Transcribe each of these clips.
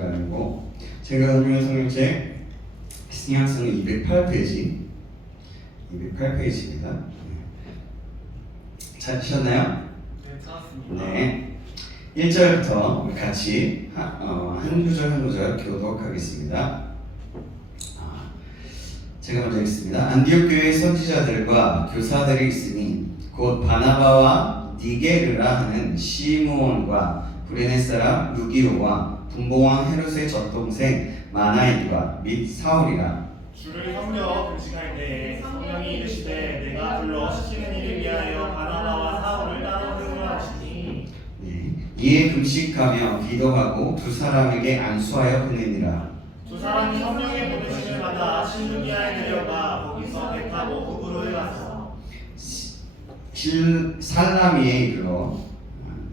줄 알고 제가 설명한 성경책 신약성은 208페이지입니다. 찾으셨나요? 네, 찾았습니다. 네. 1절부터 우리 같이 한 구절 한 구절 교독하겠습니다. 제가 먼저 읽습니다. 안디옥 교회의 선지자들과 교사들이 있으니 곧 바나바와 니게르라 하는 시므온과 구레네 사람 루기오와 분봉왕 헤롯의 젖동생 마나인과 및 사울이라. 주를 섬겨 금식할 때에 성령이 이르시되 내가 불러 시키는 일을 위하여 바나바와 사울을 따로 세우라 하시니 이에 금식하며 기도하고 두 사람에게 안수하여 보내니라. 두 사람이 성령의 보내심을 받아 실루기아에 내려가 거기서 배 타고 후브로에 가서 살라미에 이르러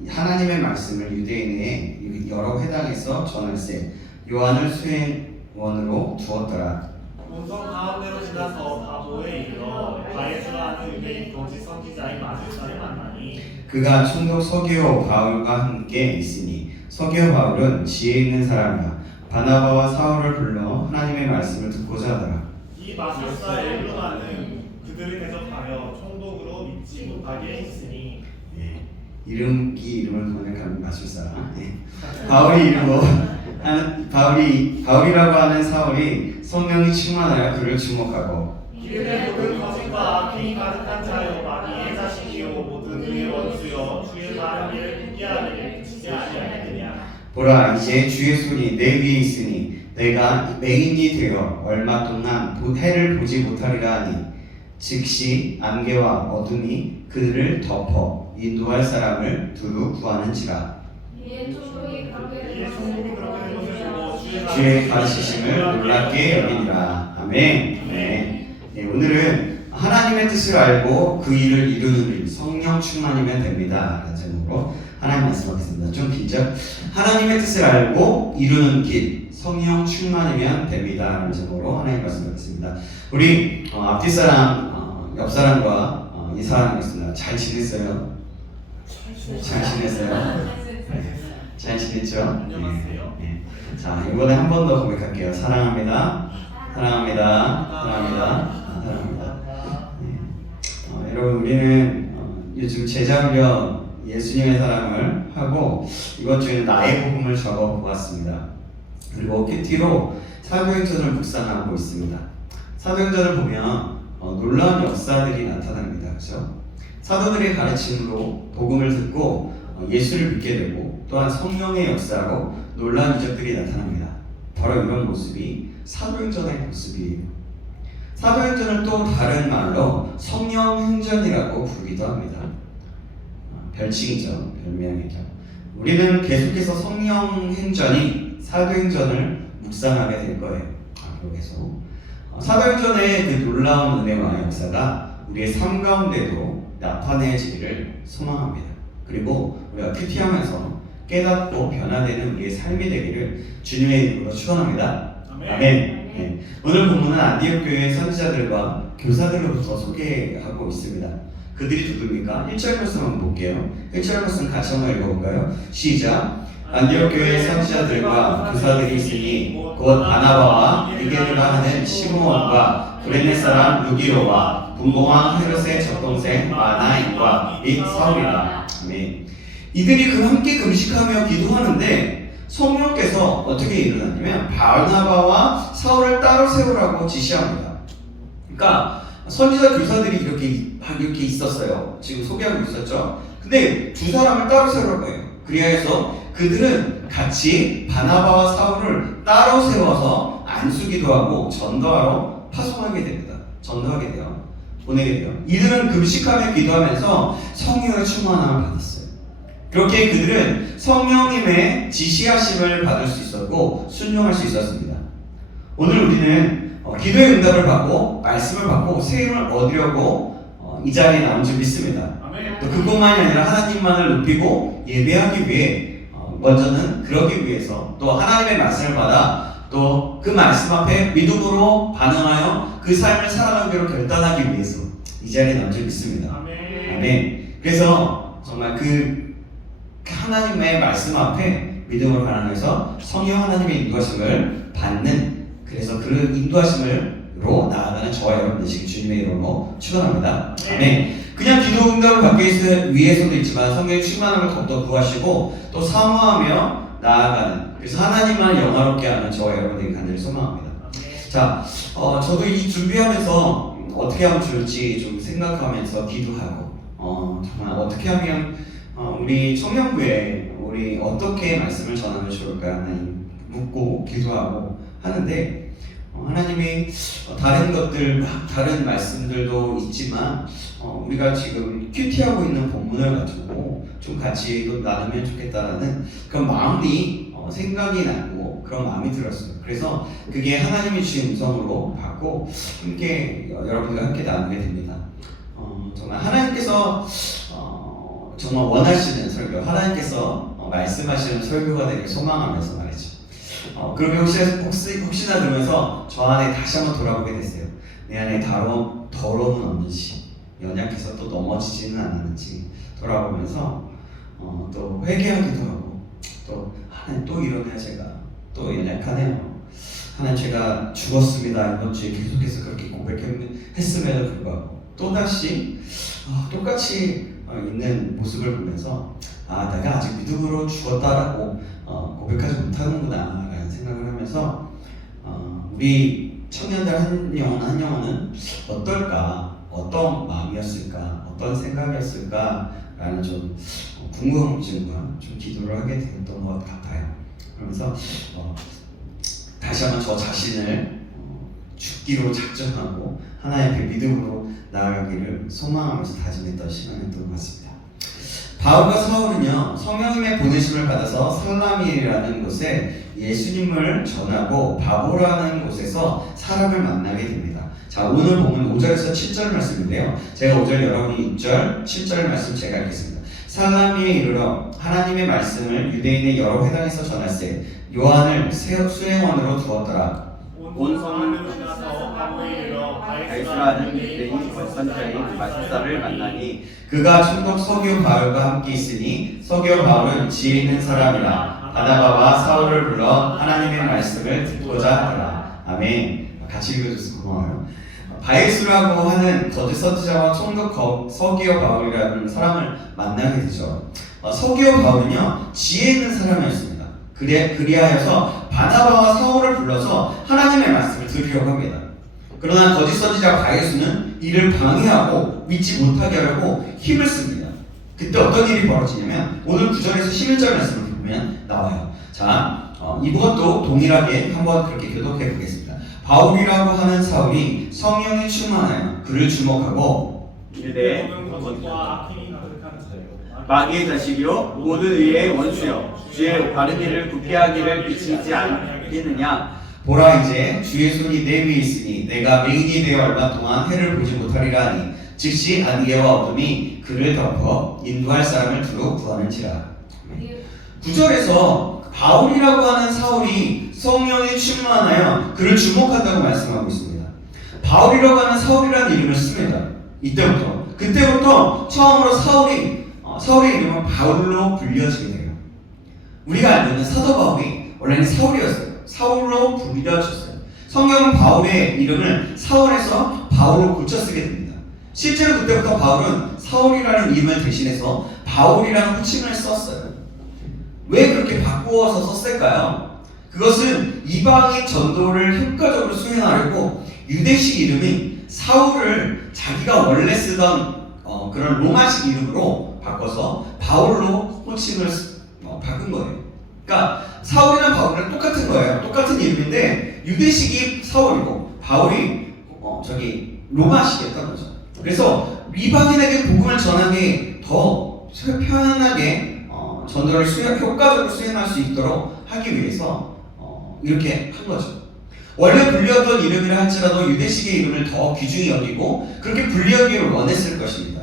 하나님의 말씀을 유대인의 여러 회당에서 전할세 요한을 수행원으로 두었더라. 본성 가운데로 지나서 바보에 이르러 바에스라 하는 유대인 거짓 선지자인 마술사를 만나니 그가 총독 서기오 바울과 함께 있으니 서기오 바울은 지혜 있는 사람이라 바나바와 사울을 불러 하나님의 말씀을 듣고자 하더라. 이 마술사 엘루가는 그들을 대적하여 총독으로 믿지 못하게 했으니 이름을 번역한 마술사. 바울이라고 하는 사울이 성령이 충만하여 그를 주목하고 이르되 모든 거짓과 악행이 가득한 자여 마귀의 자식이요 모든 의의 원수여 주의 말하기를 포기하기를 그치지 아니하겠느냐. 보라 이제 주의 손이 내 위에 있으니 내가 맹인이 되어 얼마 동안 해를 보지 못하리라 하니 즉시 안개와 어둠이 그들을 덮어 인도할 사람을 두루 구하는지라. 이에 총독이 그렇게 된 것을 보고 주의 가르치심을 놀랍게 여기니라. 아멘. 네. 오늘은 하나님의 뜻을 알고 그 일을 이루는 일, 성령 충만이면 됩니다. 라는 제목으로 하나님 말씀하겠습니다. 좀 길죠? 하나님의 뜻을 알고 이루는 길, 성령 충만이면 됩니다. 라는 제목으로 하나님 말씀하겠습니다. 우리 앞뒤 사람, 옆 사람과 인사하겠습니다. 잘 지냈어요? 잘 지냈어요? 잘 지냈죠? 안녕하세요. 네. 자, 이번에 한 번 더 고백할게요. 사랑합니다. 사랑합니다. 사랑합니다. 사랑합니다. 네. 여러분, 우리는 요즘 제자훈련 예수님의 사랑을 하고 이번 주에는 나의 복음을 적어보았습니다. 그리고 큐티로 사도행전을 묵상하고 있습니다. 사도행전을 보면 놀라운 역사들이 나타납니다. 그렇죠? 사도들의 가르침으로 복음을 듣고 예수를 믿게 되고 또한 성령의 역사로 놀라운 이적들이 나타납니다. 바로 이런 모습이 사도행전의 모습이에요. 사도행전을 또 다른 말로 성령행전이라고 부르기도 합니다. 별칭이죠. 별명이죠. 우리는 계속해서 성령행전이 사도행전을 묵상하게 될 거예요. 앞으로 계속. 사도행전의 그 놀라운 은혜와 역사가 우리의 삶 가운데도 나타내지기를 소망합니다. 그리고 우리가 큐티하면서 깨닫고 변화되는 우리의 삶이 되기를 주님의 이름으로 축원합니다. 아멘. 네. 오늘 본문은 안디옥 교회의 선지자들과 교사들로부터 소개하고 있습니다. 그들이 누굽니까? 1절 말씀 한번 볼게요. 1절 말씀 같이 한번 읽어볼까요? 시작. 안디옥 교회의 선지자들과 교사들이 있으니 곧 바나바와 니게르라 하는 시므온과 구레네 사람 루기오와 분봉왕 헤롯의 젖동생 마나인과 및 사울이라. 아멘. 이들이 함께 금식하며 기도하는데 성령께서 어떻게 일어났냐면 바나바와 사울을 따로 세우라고 지시합니다. 그러니까 선지자 교사들이 이렇게 있었어요. 지금 소개하고 있었죠. 근데 두 사람을 따로 세우라고 해요. 그리하여서 그들은 같이 바나바와 사울을 따로 세워서 안수기도 하고 전도하러 파송하게 됩니다. 전도하게 돼요. 보내게 돼요. 이들은 금식하며 기도하면서 성령의 충만함을 받았어요. 그렇게 그들은 성령님의 지시하심을 받을 수 있었고 순종할 수 있었습니다. 오늘 우리는 기도의 응답을 받고 말씀을 받고 세임을 얻으려고 이 자리에 나온 줄 믿습니다. 또 그것만이 아니라 하나님만을 높이고 예배하기 위해 먼저는 그러기 위해서 또 하나님의 말씀을 받아 또 그 말씀 앞에 믿음으로 반응하여 그 삶을 살아가기로 결단하기 위해서 이 자리에 나온 줄 믿습니다. 아멘. 그래서 정말 그 하나님의 말씀 앞에 믿음으로 반응해서 성령 하나님의 인도하심을 받는, 그래서 그 인도하심으로 나아가는 저와 여러분 되시기 주님의 이름으로 축원합니다. 아멘. 그냥 기도 응답을 받기 위해서도 있지만 성령의 충만함을 더욱더 구하시고 또 사모하며 나아가는, 그래서 하나님만 영화롭게 하는 저와 여러분들이 간절히 소망합니다. 자, 저도 이 준비하면서 어떻게 하면 좋을지 좀 생각하면서 기도하고, 정말 어떻게 하면 우리 청년부에 우리 어떻게 말씀을 전하면 좋을까 하나님 묻고 기도하고 하는데, 하나님이 다른 것들, 다른 말씀들도 있지만 우리가 지금 큐티하고 있는 본문을 가지고 좀 같이 또 나누면 좋겠다라는 그런 마음이 생각이 나고 그런 마음이 들었어요. 그래서 그게 하나님이 주신 음성으로 받고 함께 여러분과 함께 나누게 됩니다. 정말 하나님께서 정말 원하시는 설교, 하나님께서 말씀하시는 설교가 되길 소망하면서 말이죠. 그러면 혹시나 들으면서 저 안에 다시 한번 돌아보게 됐어요. 내 안에 더러움은 없는지, 연약해서 또 넘어지지는 않았는지 돌아보면서 또 회개하기도 하고, 또 하나님 또 이러네요, 제가 또 연약하네요. 하나님 제가 죽었습니다 이번 주에 계속해서 그렇게 고백했음에도 불구하고 또다시 똑같이 있는 모습을 보면서 내가 아직 믿음으로 죽었다라고 고백하지 못하는구나 라는 생각을 하면서 우리 청년들 한 영혼은 어떨까, 어떤 마음이었을까, 어떤 생각이었을까 라는 좀 궁금증과 좀 기도를 하게 되었던 것 같아요. 그러면서 다시 한번 저 자신을 죽기로 작정하고 하나님의 믿음으로 나아가기를 소망하면서 다짐했던 시간이었던 것 같습니다. 바울과 사울은요, 성령님의 보내심을 받아서 살라미라는 곳에 예수님을 전하고 바보라는 곳에서 사람을 만나게 됩니다. 자, 오늘 보면 5절에서 7절 말씀인데요. 제가 5절, 여러분이 6절, 7절 말씀 제가 읽겠습니다. 살라미에 이르러 하나님의 말씀을 유대인의 여러 회당에서 전할세 요한을 수행원으로 두었더라. 온 성을 지나서 바보에 이르러 바이스라는 유대인 권선자인 마술사를 만나니 그가 총독 서기오 바울과 함께 있으니 서기오 바울은 지혜 있는 사람이라 바나바와 사울을 불러 하나님의 말씀을 듣고자 하더라. 아멘. 같이 읽어줘서 고마워요. 바이스라고 하는 거짓 선지자와 총독 서기오 바울이라는 사람을 만나게 되죠. 서기오 바울은요, 지혜 있는 사람이었습니다. 그리하여서 바나바와 사울을 불러서 하나님의 말씀을 들으려고 합니다. 그러나 거짓 선지자 바이스는 이를 방해하고 믿지 못하게 하려고 힘을 씁니다. 그때 어떤 일이 벌어지냐면 오늘 9절에서 11절 말씀을 보면 나와요. 자, 이것도 동일하게 한번 그렇게 교독해 보겠습니다. 바울이라고 하는 사울이 성령이 충만하여 그를 주목하고 유대 모든 거짓과 악행이 가득한 자요 마귀의 자식이요 모든 의의 원수요 주의 바른 일을 굳게 하기를 비치지 않겠느냐. 보라, 이제 주의 손이 내 위에 있으니 내가 맹인이 되어 얼마 동안 해를 보지 못하리라 하니 즉시 안개와 어둠이 그를 덮어 인도할 사람을 두루 구하는지라. 9절에서 바울이라고 하는 사울이 성령이 충만하여 그를 주목한다고 말씀하고 있습니다. 바울이라고 하는 사울이라는 이름을 씁니다. 그때부터 처음으로 사울의 이름은 바울로 불려지게 돼요. 우리가 알고 있는 사도 바울이 원래는 사울이었어요. 사울로 불려졌어요. 성경은 바울의 이름을 사울에서 바울로 고쳐 쓰게 됩니다. 실제로 그때부터 바울은 사울이라는 이름을 대신해서 바울이라는 호칭을 썼어요. 왜 그렇게 바꾸어서 썼을까요? 그것은 이방인 전도를 효과적으로 수행하려고 유대식 이름인 사울을 자기가 원래 쓰던 그런 로마식 이름으로 바꿔서 바울로 호칭을 바꾼 거예요. 그러니까 사울이랑 바울이랑 똑같은 거예요. 똑같은 이름인데 유대식이 사울이고 바울이 로마식이었던 거죠. 그래서 이방인에게 복음을 전하기 더 편안하게 전도를 효과적으로 수행할 수 있도록 하기 위해서 이렇게 한 거죠. 원래 불리었던 이름이라 할지라도 유대식의 이름을 더 귀중히 여기고 그렇게 불리하기를 원했을 것입니다.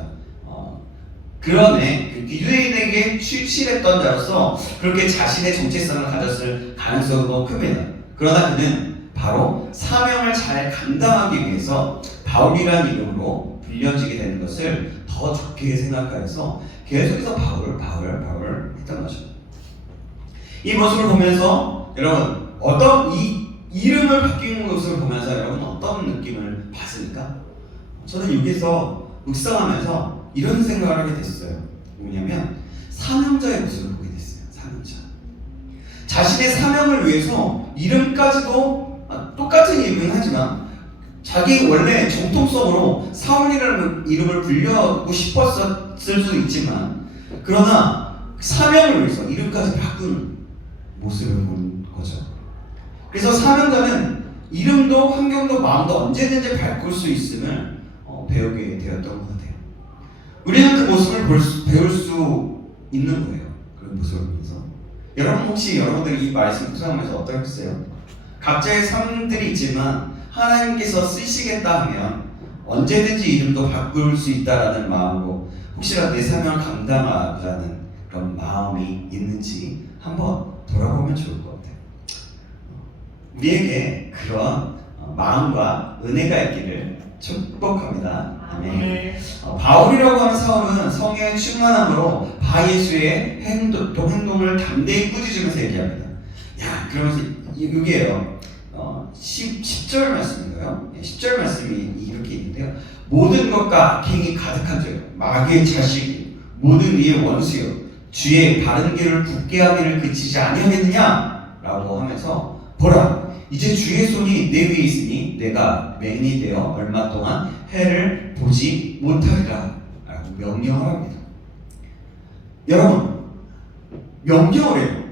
그러네 유대인에게 출신했던 자로서 그렇게 자신의 정체성을 가졌을 가능성도 큽니다. 그러나 그는 바로 사명을 잘 감당하기 위해서 바울이라는 이름으로 불려지게 되는 것을 더 좋게 생각하여서 계속해서 바울 했던 거죠. 이 모습을 보면서 여러분 어떤 이 이름을 바뀐 것을 보면서 여러분 어떤 느낌을 받습니까? 저는 여기서 묵상하면서 이런 생각을 하게 됐어요. 뭐냐면 사명자의 모습을 보게 됐어요. 사명자. 자신의 사명을 위해서 이름까지도 똑같은 이름은 하지만 자기 원래 정통성으로 사울이라는 이름을 불려고 싶었을 수도 있지만 그러나 사명을 위해서 이름까지 바꾸는 모습을 본 거죠. 그래서 사명자는 이름도 환경도 마음도 언제든지 바꿀 수 있음을 배우게 되었던 것 같아요. 우리는 그 모습을 배울 수 있는 거예요. 그런 모습을 보면서 여러분 혹시 여러분들이 이 말씀 묵상하면서 어떠셨어요? 각자의 삶들이 있지만 하나님께서 쓰시겠다 하면 언제든지 이름도 바꿀 수 있다라는 마음으로 혹시라도 내 사명을 감당하자는 그런 마음이 있는지 한번 돌아보면 좋을 것 같아요. 우리에게 그런 마음과 은혜가 있기를 축복합니다. 아멘. 바울이라고 하는 사울은 성령의 충만함으로 바예수의 행동을 담대히 꾸짖으면서 얘기합니다. 야, 그러면서 이게요. 10절 말씀인가요? 10절 말씀이 이렇게 있는데요. 모든 것과 악행이 가득한 자요, 마귀의 자식이 모든 이의 원수요, 주의 바른 길을 굳게 하기를 그치지 아니하겠느냐? 라고 하면서 보라, 이제 주의 손이 내 위에 있으니 내가 맹인이 되어 얼마 동안 해를 보지 못하리라 라고 명령을 합니다. 여러분, 명령을 해요.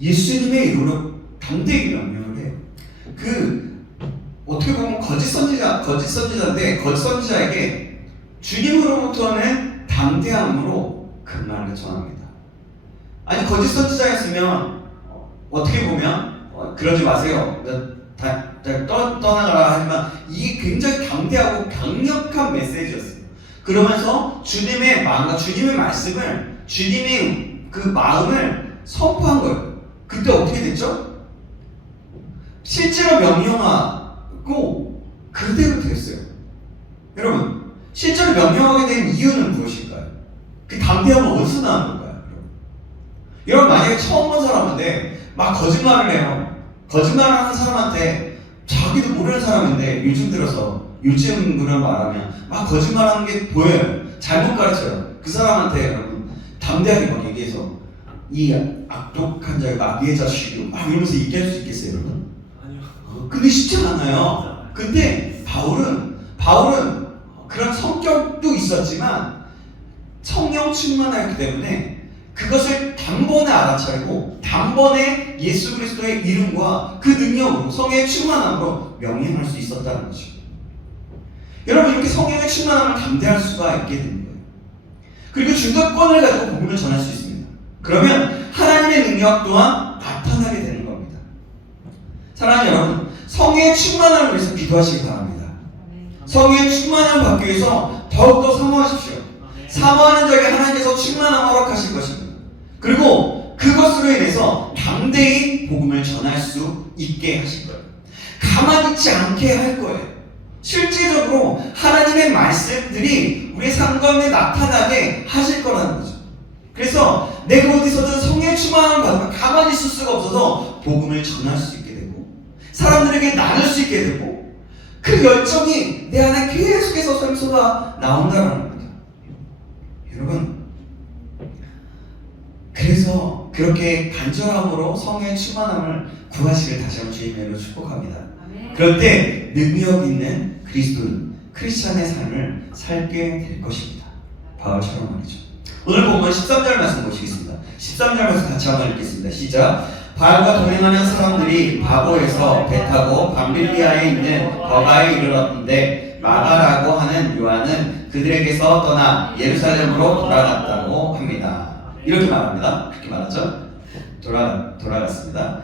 예수님의 이름으로 담대히 명령을 해요. 어떻게 보면 거짓 선지자인데 거짓 선지자에게 주님으로부터는 담대함으로 그 말을 전합니다. 아니 거짓 선지자였으면 어떻게 보면 그러지 마세요. 떠나가라 하지만 이게 굉장히 담대하고 강력한 메시지였어요. 그러면서 주님의 마음과 주님의 말씀을 주님의 그 마음을 선포한 거예요. 그때 어떻게 됐죠? 실제로 명령하고 그대로 됐어요. 여러분, 실제로 명령하게 된 이유는 무엇일까요? 그 담대함은 어디서 나온 걸까요? 여러분, 만약에 처음 본 사람인데 막 거짓말을 해요. 거짓말을 하는 사람한테 자기도 모르는 사람인데 요즘 그런 말하면 막 거짓말하는 게 보여요. 잘못 가르쳐요. 그 사람한테 여러분 담대하게 막 얘기해서 이 악독한 자의 마귀의 자식이고 막 이러면서 얘기할 수 있겠어요, 여러분? 근데 쉽지 않아요. 근데 바울은 그런 성격도 있었지만 성령 충만하기 때문에 그것을 단번에 알아차리고 단번에 예수 그리스도의 이름과 그 능력으로 성령의 충만함으로 명령할 수 있었다는 거죠. 여러분, 이렇게 성령의 충만함을 담대할 수가 있게 되는 거예요. 그리고 주도권을 가지고 복음을 전할 수 있습니다. 그러면 하나님의 능력 또한 나타나게 되는 겁니다. 사랑하는 여러분, 성령의 충만함을 위해서 기도하시기 바랍니다. 성령의 충만함을 받기 위해서 더욱더 사모하십시오. 사모하는 자에게 하나님께서 충만함을 허락하실 것입니다. 그리고 그것으로 인해서 담대히 복음을 전할 수 있게 하실 거예요. 가만히 있지 않게 할 거예요. 실제적으로 하나님의 말씀들이 우리의 삶 가운데 나타나게 하실 거라는 거죠. 그래서 내가 어디서든 성령의 충만함을 받으면 가만히 있을 수가 없어서 복음을 전할 수 있게 되고 사람들에게 나눌 수 있게 되고 그 열정이 내 안에 계속해서 샘솟아 나온다는 거죠. 여러분, 그래서 그렇게 간절함으로 성령의 충만함을 구하시길 다시 한번 주님의 이름으로 축복합니다. 그럴 때 능력 있는 그리스도인, 크리스찬의 삶을 살게 될 것입니다. 바울처럼 말이죠. 오늘 보면 13절 말씀 보시겠습니다. 13절 말씀 같이 한번 읽겠습니다. 시작. 바울과 동행하는 사람들이 바보에서 배 타고 밤빌리아에 있는 버가에 이르렀는데 마가라고 하는 요한은 그들에게서 떠나 예루살렘으로 돌아갔다고 합니다. 이렇게 말합니다. 그렇게 말하죠. 돌아갔습니다.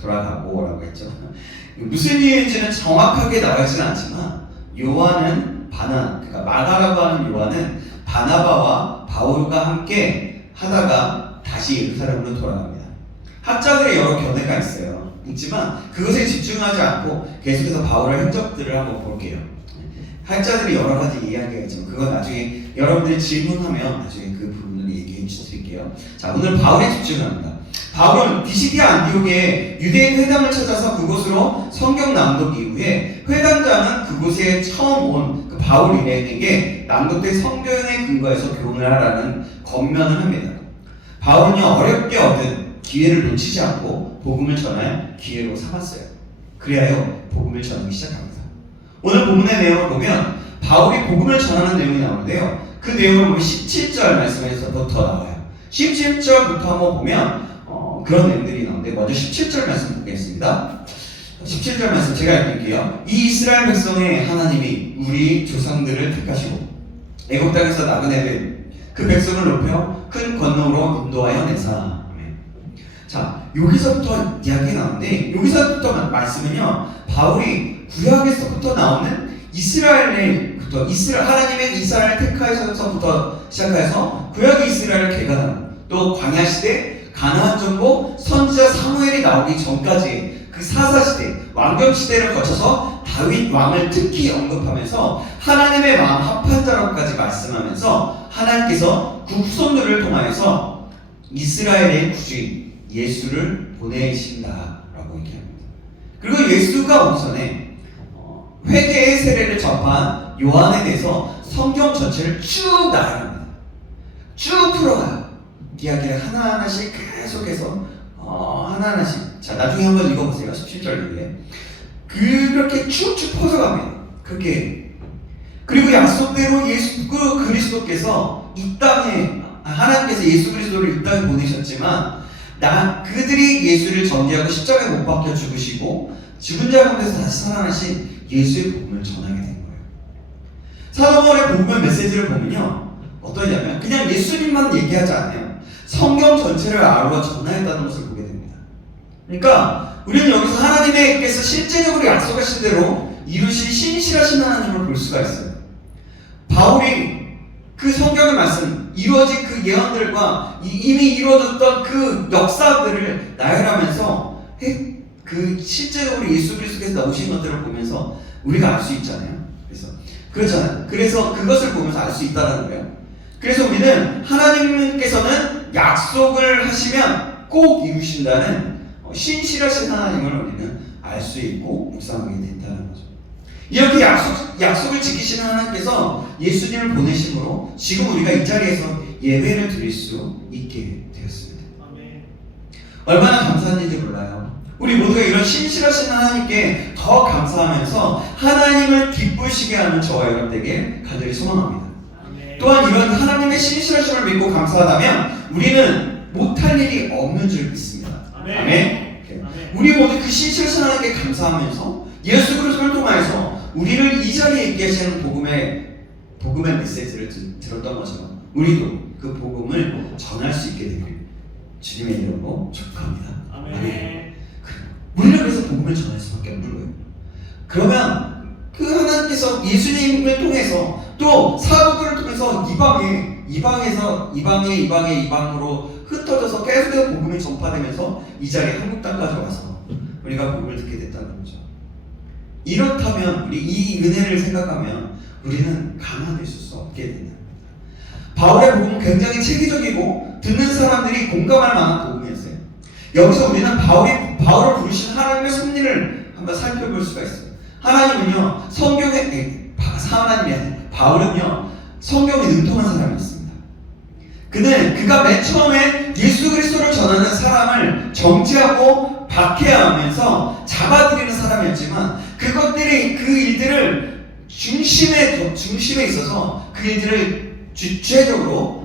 돌아가고라고 했죠. 무슨 이유인지는 정확하게 나가지는 않지만 요한은 그러니까 마가라고 하는 요한은 바나바와 바울과 함께 하다가 다시 예루살렘으로 돌아갑니다. 학자들의 여러 견해가 있지만 그것에 집중하지 않고 계속해서 바울의 행적들을 한번 볼게요. 학자들이 여러 가지 이야기가 있지만 그건 나중에 여러분들이 질문하면 나중에 그 부분을 얘기해 드릴게요. 자, 오늘 바울에 집중합니다. 바울은 비시디아 안디옥에 유대인 회당을 찾아서 그곳으로 성경 낭독 이후에 회당장은 그곳에 처음 온 그 바울 일행에게 낭독된 성경에 근거해서 교훈을 하라는 권면을 합니다. 바울은요, 어렵게 얻은 기회를 놓치지 않고 복음을 전할 기회로 삼았어요. 그래야요 복음을 전하기 시작합니다. 오늘 본문의 내용을 보면 바울이 복음을 전하는 내용이 나오는데요, 그 내용을 보면 17절 말씀에서부터 나와요. 17절부터 한번 보면 그런 내용들이 나오는데, 먼저 17절 말씀 보겠습니다. 17절 말씀 제가 읽을게요. 이 이스라엘 백성의 하나님이 우리 조상들을 택하시고 애굽 땅에서 나그네된 그 백성을 높여 큰 권능으로 인도하여 내사. 자, 여기서부터 이야기가 나오는데, 여기서부터 말씀은요, 바울이 구약에서부터 나오는 이스라엘부터 하나님의 이스라엘 택하에서부터 시작해서 구약의 이스라엘 개간하고 또 광야 시대 가나안 정복 선지자 사무엘이 나오기 전까지 그 사사 시대 왕정 시대를 거쳐서 다윗 왕을 특히 언급하면서 하나님의 마음 합한 자로까지 말씀하면서 하나님께서 그 후손들을 통하여서 이스라엘의 구주인 예수를 보내신다라고 얘기합니다. 그리고 예수가 오기 전에 회개의 세례를 접한 요한에 대해서 성경 전체를 쭉 나열합니다. 쭉 풀어가요. 이야기를 하나하나씩 계속해서 하나하나씩. 자, 나중에 한번 읽어보세요. 17절 이후에 그렇게 쭉쭉 퍼져갑니다. 그렇게. 그리고 약속대로 예수 그리스도께서 이 땅에, 하나님께서 예수 그리스도를 이 땅에 보내셨지만 그들이 예수를 정죄하고 십자가에 못 박혀 죽으시고 죽은 자 가운데서 다시 살아나신 예수의 복음을 전하게 된 거예요. 사도 바울의 복음의 메시지를 보면요, 어떠냐면 그냥 예수님만 얘기하지 않아요. 성경 전체를 아우러 전하였다는 것을 보게 됩니다. 그러니까 우리는 여기서 하나님께서 실제적으로 약속하신 대로 이루신 신실하신 하나님을 볼 수가 있어요. 바울이 그 성경의 말씀, 이루어진 그 예언들과 이미 이루어졌던 그 역사들을 나열하면서 그 실제적으로 예수 그리스도께서 나오신 것들을 보면서 우리가 알 수 있잖아요. 그렇잖아요. 그래서 그것을 보면서 알 수 있다는 거예요. 그래서 우리는 하나님께서는 약속을 하시면 꼭 이루신다는 신실하신 하나님을 우리는 알 수 있고 묵상하게 된다는 거죠. 이렇게 약속을 지키시는 하나님께서 예수님을 보내심으로 지금 우리가 이 자리에서 예배를 드릴 수 있게 되었습니다. 아멘. 얼마나 감사한지 몰라요. 우리 모두가 이런 신실하신 하나님께 더 감사하면서 하나님을 기쁘시게 하는 저와 여러분 되게 간절히 소망합니다. 아멘. 또한 이런 하나님의 신실하심을 믿고 감사하다면 우리는 못할 일이 없는 줄 믿습니다. 아멘. 아멘. 우리 모두 그 신실하신 하나님께 감사하면서 예수 그리스도를 통하여서 우리를 이 자리에 있게 하시는 복음의 메시지를 들었던 것처럼 우리도 그 복음을 전할 수 있게 되길 주님의 이름으로 축복합니다. 아멘. 우리는 그래서 복음을 전할 수밖에 없는 거예요. 그러면 그 하나님께서 예수님을 통해서 또 사도들을 통해서 이방으로 흩어져서 계속해서 복음이 전파되면서 이 자리에 한국 땅까지 와서 우리가 복음을 듣게 됐다는 거죠. 이렇다면 우리 이 은혜를 생각하면 우리는 가만히 있을 수 없게 됩니다. 바울의 복음은 굉장히 체계적이고 듣는 사람들이 공감할 만한 복음이었어요. 여기서 우리는 바울을 부르신 하나님의 섭리를 한번 살펴볼 수가 있어요. 하나님은요, 바울은요, 성경에 능통한 사람이었습니다. 그가 맨 처음에 예수 그리스도를 전하는 사람을 정죄하고 박해하면서 잡아들이는 사람이었지만 그것들이 그 일들을 중심에 있어서 그 일들을 주체적으로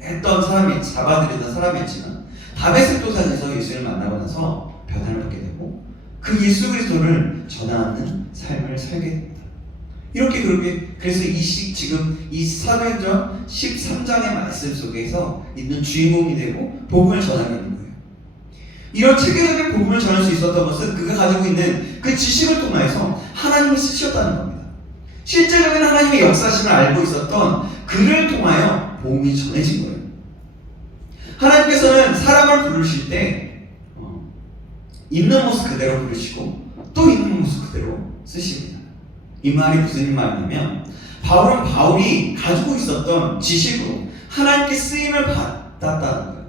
했던 사람이 잡아들이던 사람이었지만 다메섹 도상에서 예수를 만나고 나서 변화를 받게 되고 그 예수 그리스도를 전하는 삶을 살게 됩니다. 그래서 지금 이 사도행전 13장의 말씀 속에서 있는 주인공이 되고 복음을 전하게 되는 거예요. 이런 체계적인 복음을 전할 수 있었던 것은 그가 가지고 있는 그 지식을 통해서 하나님이 쓰셨다는 겁니다. 실제적인 하나님의 역사심을 알고 있었던 그를 통하여 복음이 전해진 거예요. 하나님께서는 사람을 부르실 때 있는 모습 그대로 부르시고 또 있는 모습 그대로 쓰십니다. 이 말이 무슨 말이냐면 바울이 가지고 있었던 지식으로 하나님께 쓰임을 받았다는 거예요.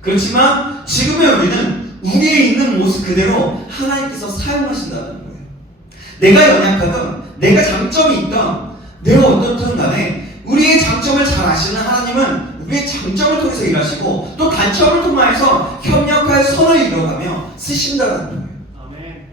그렇지만 지금의 우리는 우리에 있는 모습 그대로 하나님께서 사용하신다는 거예요. 내가 연약하든 내가 장점이 있든 내가 어떻든 간에 우리의 장점을 잘 아시는 하나님은 우리의 장점을 통해서 일하시고 또 단점을 통하여서 협력하여 선을 이뤄가며 쓰신다는 거예요. 아멘.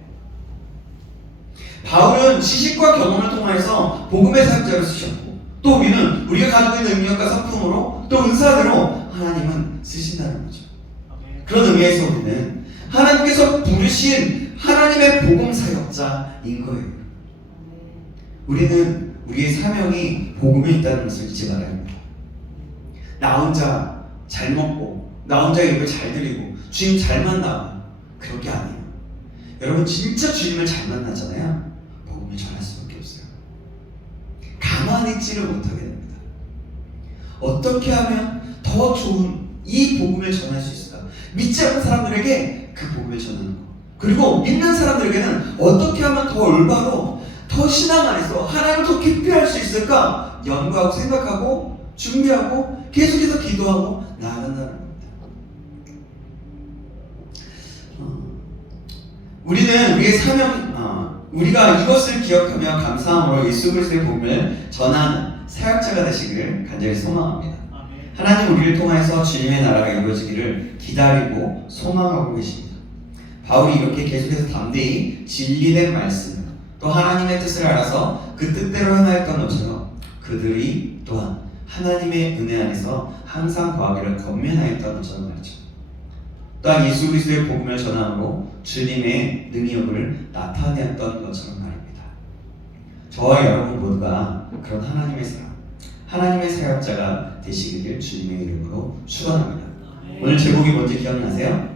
바울은 지식과 경험을 통하여서 복음의 사역자를 쓰셨고 또 우리는 우리가 가지고 있는 능력과 성품으로 또 은사대로 하나님은 쓰신다는 거죠. 아멘. 그런 의미에서 우리는 하나님께서 부르신 하나님의 복음 사역자인 거예요. 우리는 우리의 사명이 복음에 있다는 것을 잊지 말아야 합니다. 나 혼자 잘 먹고 나 혼자 예배 잘 드리고 주님 잘 만나 그런 게 아니에요. 여러분 진짜 주님을 잘 만나잖아요. 복음을 전할 수밖에 없어요. 가만히 있지를 못하게 됩니다. 어떻게 하면 더 좋은 이 복음을 전할 수 있을까? 믿지 않는 사람들에게 그 복음을 전하는 거. 그리고 믿는 사람들에게는 어떻게 하면 더 올바로 더 신앙 안에서 하나님을 더 깊이 할 수 있을까? 연구하고 생각하고 준비하고 계속해서 기도하고 나아간다는 겁니다. 우리는 우리의 사명, 우리가 이것을 기억하며 감사함으로 예수 그리스도의 복음을 전하는 사역자가 되시기를 간절히 소망합니다. 아멘. 하나님 우리를 통해서 주님의 나라가 이루어지기를 기다리고 소망하고 계십니다. 바울이 이렇게 계속해서 담대히 진리된 말씀, 또 하나님의 뜻을 알아서 그 뜻대로 행하였던 것처럼 그들이 또한 하나님의 은혜 안에서 항상 거하기를 권면하였던 것처럼 말이죠. 또한 예수 그리스도의 복음을 전함으로 주님의 능력을 나타내었던 것처럼 말입니다. 저와 여러분 모두가 그런 하나님의 사람, 하나님의 사역자가 되시길 주님의 이름으로 축원합니다. 오늘 제목이 뭔지 기억나세요?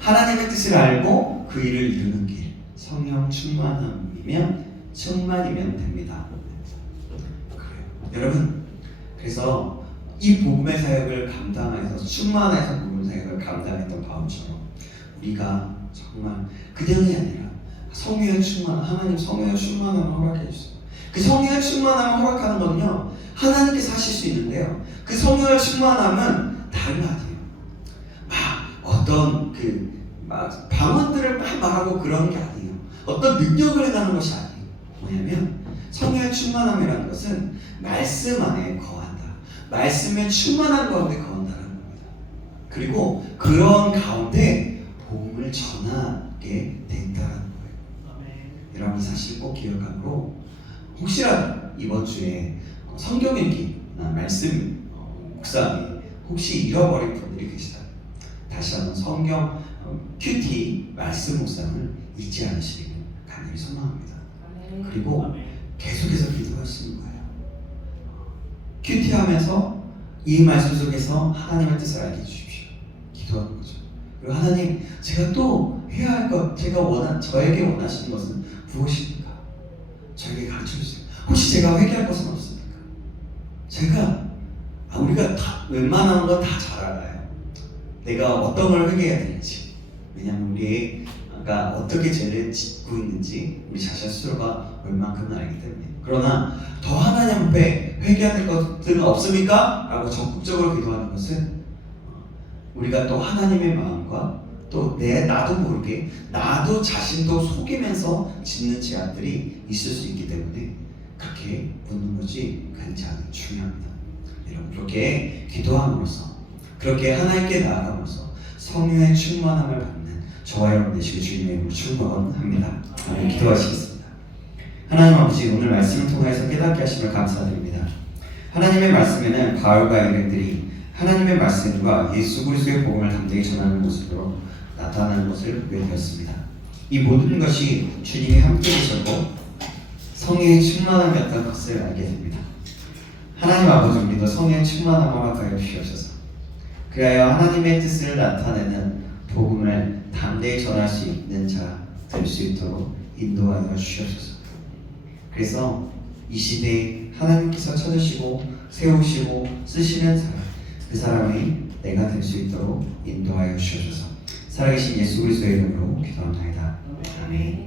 하나님의 뜻을 알고 그 일을 이루는 길, 성령 충만함이면 됩니다. 그래요. 여러분, 그래서 이 복음의 사역을 감당해서 충만해서 복음의 사역을 감당했던 바울처럼 우리가 정말 그냥이 아니라 성령의 충만, 하나님 성령의 충만함을 허락해 주세요. 그 성령의 충만함을 허락하는 건요 하나님께서 하실 수 있는데요. 그 성령의 충만함은 다른 거 아니에요. 어떤 막 방언들을 막 말하고 그런 게 아니에요. 어떤 능력을 행하는 것이 아니에요. 뭐냐면 성령의 충만함이라는 것은 말씀 안에 거한다. 말씀의 충만한 가운데 거한다는 겁니다. 그리고 그런 가운데 복음을 전하게 된다는 거예요. 아멘. 여러분 이 사실 꼭 기억하고 혹시라도 이번 주에 성경 읽기나 말씀 묵상이 혹시 잃어버린 분들이 계시다. 다시 한번 성경 큐티 말씀 묵상을 잊지 않으시기를 간절히 소망합니다. 그리고 아멘. 계속해서 기도하시는 거예요. 큐티하면서 이 말씀 속에서 하나님의 뜻을 알게 해주십시오. 기도하는 거죠. 그리고 하나님, 제가 또 해야 할 것, 저에게 원하시는 것은 무엇입니까? 저에게 가르쳐 주세요. 혹시 제가 회개할 것은 없습니까? 우리가 다 웬만한 건 다 잘 알아요. 내가 어떤 걸 회개해야 되는지. 왜냐하면 우리가 어떻게 죄를 짓고 있는지 우리 자신 스스로가 웬만큼은 알기 때문에. 그러나 더 하나님 앞에 회개해야 될 것들은 없습니까? 라고 적극적으로 기도하는 것은 우리가 또 하나님의 마음과 또 나도 모르게 나도 자신도 속이면서 짓는 죄악들이 있을 수 있기 때문에 그렇게 묻는 것이 굉장히 중요합니다. 여러분 그렇게 기도함으로써 그렇게 하나님께 나아감으로써 성령의 충만함을 받는 저와 여러분 되시길 주님의 이름으로 축원합니다. 아멘. 기도하시겠습니다. 하나님 아버지, 오늘 말씀을 통해서 깨닫게 하심을 감사드립니다. 하나님의 말씀에는 바울과 일행들이 하나님의 말씀과 예수 그리스도의 복음을 담대히 전하는 모습으로 나타나는 것을 보게 되었습니다. 이 모든 것이 주님이 함께 계셨고 성령의 충만함이었던 것을 알게 됩니다. 하나님 아버지, 우리도 성령의 충만함을 허락하여 주시옵소서. 그리하여 하나님의 뜻을 나타내는 복음을 담대히 전할 수 있는 자 될 수 있도록 인도하여 주시옵소서. 그래서 이 시대에 하나님께서 찾으시고 세우시고 쓰시는 사람, 그 사람이 내가 될 수 있도록 인도하여 주시옵소서. 살아계신 예수 그리스도의 이름으로 기도합니다. 아멘.